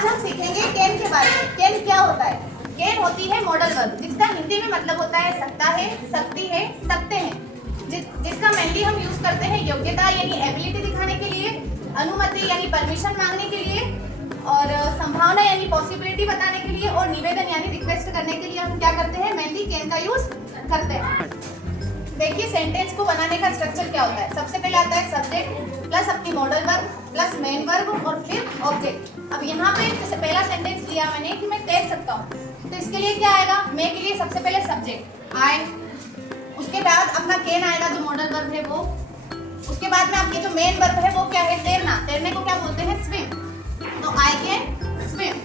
आज हम सीखेंगे कैन के बारे में। कैन क्या होता है? कैन होती है मॉडल वर्ब, जिसका हिंदी में मतलब होता है सकता है, सकती है, सकते हैं। जिसका मेनली हम यूज करते हैं योग्यता यानी एबिलिटी दिखाने के लिए, अनुमति यानी परमिशन मांगने के लिए, और संभावना यानी पॉसिबिलिटी बताने के लिए, और निवेदन यानी रिक्वेस्ट करने के लिए हम क्या करते हैं? मेनली कैन का यूज करते हैं। देखिए सेंटेंस को बनाने का स्ट्रक्चर क्या होता है। सबसे पहले आता है सब्जेक्ट प्लस अपनी modal verb plus main verb और फिर ऑब्जेक्ट। अब यहाँ पे जैसे पहला सेंटेंस लिया मैंने कि मैं तैर सकता हूँ, तो इसके लिए क्या आएगा? मैं के लिए सबसे पहले सब्जेक्ट आई, उसके बाद अपना कैन आएगा जो मॉडल वर्ब है वो, उसके बाद में आपकी जो मेन वर्ब है वो क्या है? तैरना। तैरने को क्या बोलते हैं? स्विम। तो आई कैन स्विम।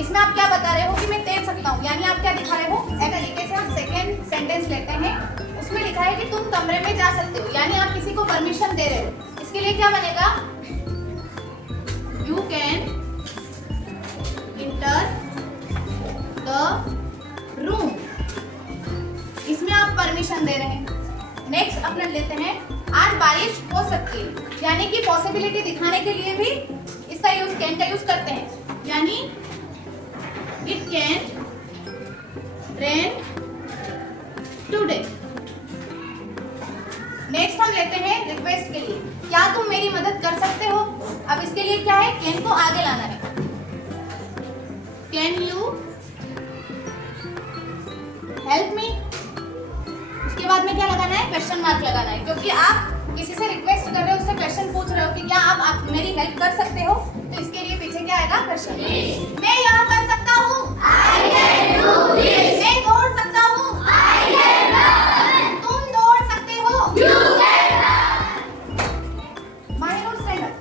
इसमें आप क्या बता रहे हो कि मैं तैर सकता हूँ, यानी आप क्या दिखा रहे हो? एक तरीके से हम सेकेंड सेंटेंस लेते हैं, उसमें लिखा है कि तुम कमरे में जा सकते हो, यानी आप किसी को परमिशन दे रहे हो। इसके लिए क्या बनेगा? You can enter the room. इसमें आप परमिशन दे रहे हैं। नेक्स्ट अपना लेते हैं आज बारिश हो सकती है, यानी कि पॉसिबिलिटी दिखाने के लिए भी इसका यूज कैन का यूज करते हैं, यानी it can rain today. Next हम लेते हैं रिक्वेस्ट के लिए, क्या तुम मेरी मदद कर सकते हो? अब इसके लिए क्या है? कैन को आगे लाना है। Can you help me? उसके बाद में क्या लगाना है? क्वेश्चन मार्क लगाना है, क्योंकि आप किसी से रिक्वेस्ट कर रहे हो, उससे क्वेश्चन पूछ रहे हो कि क्या आप मेरी हेल्प कर सकते हो, तो इसके लिए पीछे क्या आएगा? क्वेश्चन। मैं यह कर सकता हूँ, I can do this। मैं दौड़ सकता हूँ, I can run। तुम दौड़ सकते हो, You can run। Mahirul stand up.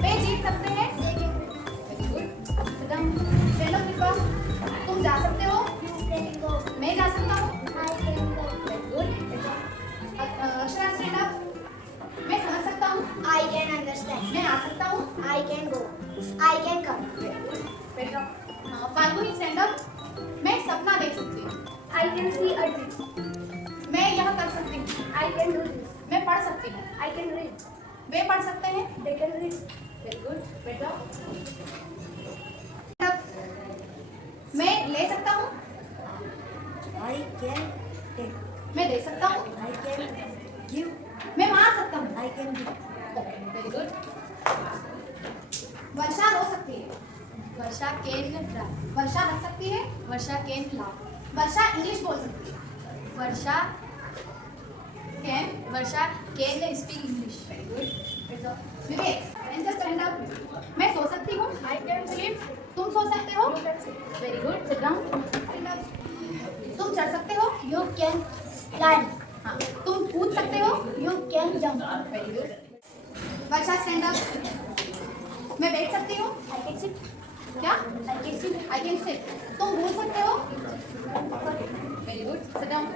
वे जीत सकते हैं, वेरी गुड। स्टैंड अप कृपा। तुम जा सकते हो, You can go। मैं जा सकता हूँ, I can go। Very good. Akshara stand up. मैं समझ सकता हूँ, I can understand। मैं आ सकता हूँ, I can go। I can come। बेटा फाल्गुनी स्टैंड अप। मैं सपना देख सकती हूँ, I can see a dream। मैं यह कर सकती हूँ, I can do this। मैं पढ़ सकती हूँ, I can read। वे पढ़ सकते हैं, They can read। Very good बेटा। मैं ले सकता हूँ, I can take। मैं दे सकता हूँ, I can give। मैं मार सकता हूँ, I can give। Very good. Varsha रो सकती है, वर्षा can drive। वर्षा हंस सकती है, Varsha can laugh। Varsha English बोल सकती है, Varsha can. can speak English। Vivek Angel stand up. मैं सो सकती हूँ, I can sleep। तुम सो सकते हो, You can sleep। Very good. Sit down. तुम चढ़ सकते हो, You can climb। हाँ। तुम कूद सकते हो, You can jump। Very good. Varsha stand up. मैं बैठ सकती हूँ, I can sit। क्या? I can sit। I can sit. तुम भूल सकते हो, वेरी गुड। Sit down.